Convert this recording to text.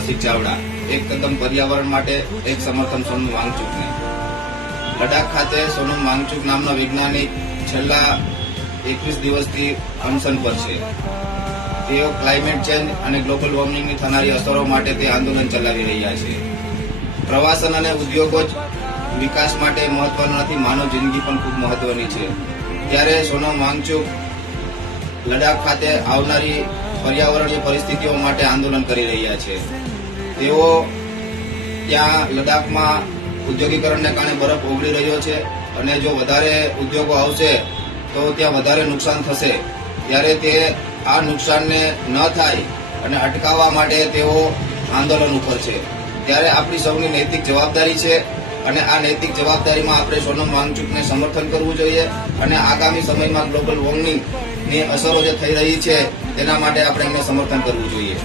રસિક ચાવડા, એક કદમ પર્યાવરણ માટે, એક સમર્થન સોનમ વાંગચુકને। લડાખ ખાતે સોનમ વાંગચુક નામના વૈજ્ઞાનિક છેલ્લા 21 દિવસથી અનશન પર છે। તેઓ ક્લાઇમેટ ચેન્જ અને ગ્લોબલ વોર્મિંગની થનારી અસરો માટે તે આંદોલન ચલાવી રહ્યા છે। પ્રવાસન અને ઉદ્યોગો જ વિકાસ માટે મહત્વના નથી, માનવ જિંદગી પણ ખૂબ મહત્વની છે। ત્યારે સોનમ વાંગચુક લડાખ ખાતે આવનારી પર્યાવરણીય પરિસ્થિતિઓ માટે આંદોલન કરી રહ્યા છે। તેઓ ત્યાં લડાખમાં ઉદ્યોગીકરણને કારણે બરફ ઓગળી રહ્યો છે અને જો વધારે ઉદ્યોગો આવશે તો ત્યાં વધારે નુકસાન થશે। ત્યારે તે આ નુકસાનને ન થાય અને અટકાવવા માટે તેઓ આંદોલન ઉપર છે। ત્યારે આપણી સૌની નૈતિક જવાબદારી છે અને આ નૈતિક જવાબદારીમાં આપણે સોનમ વાંગચુકને સમર્થન કરવું જોઈએ અને આગામી સમયમાં ગ્લોબલ વોર્મિંગની અસરો જે થઈ રહી છે તેના માટે આપણે એમને સમર્થન કરવું જોઈએ।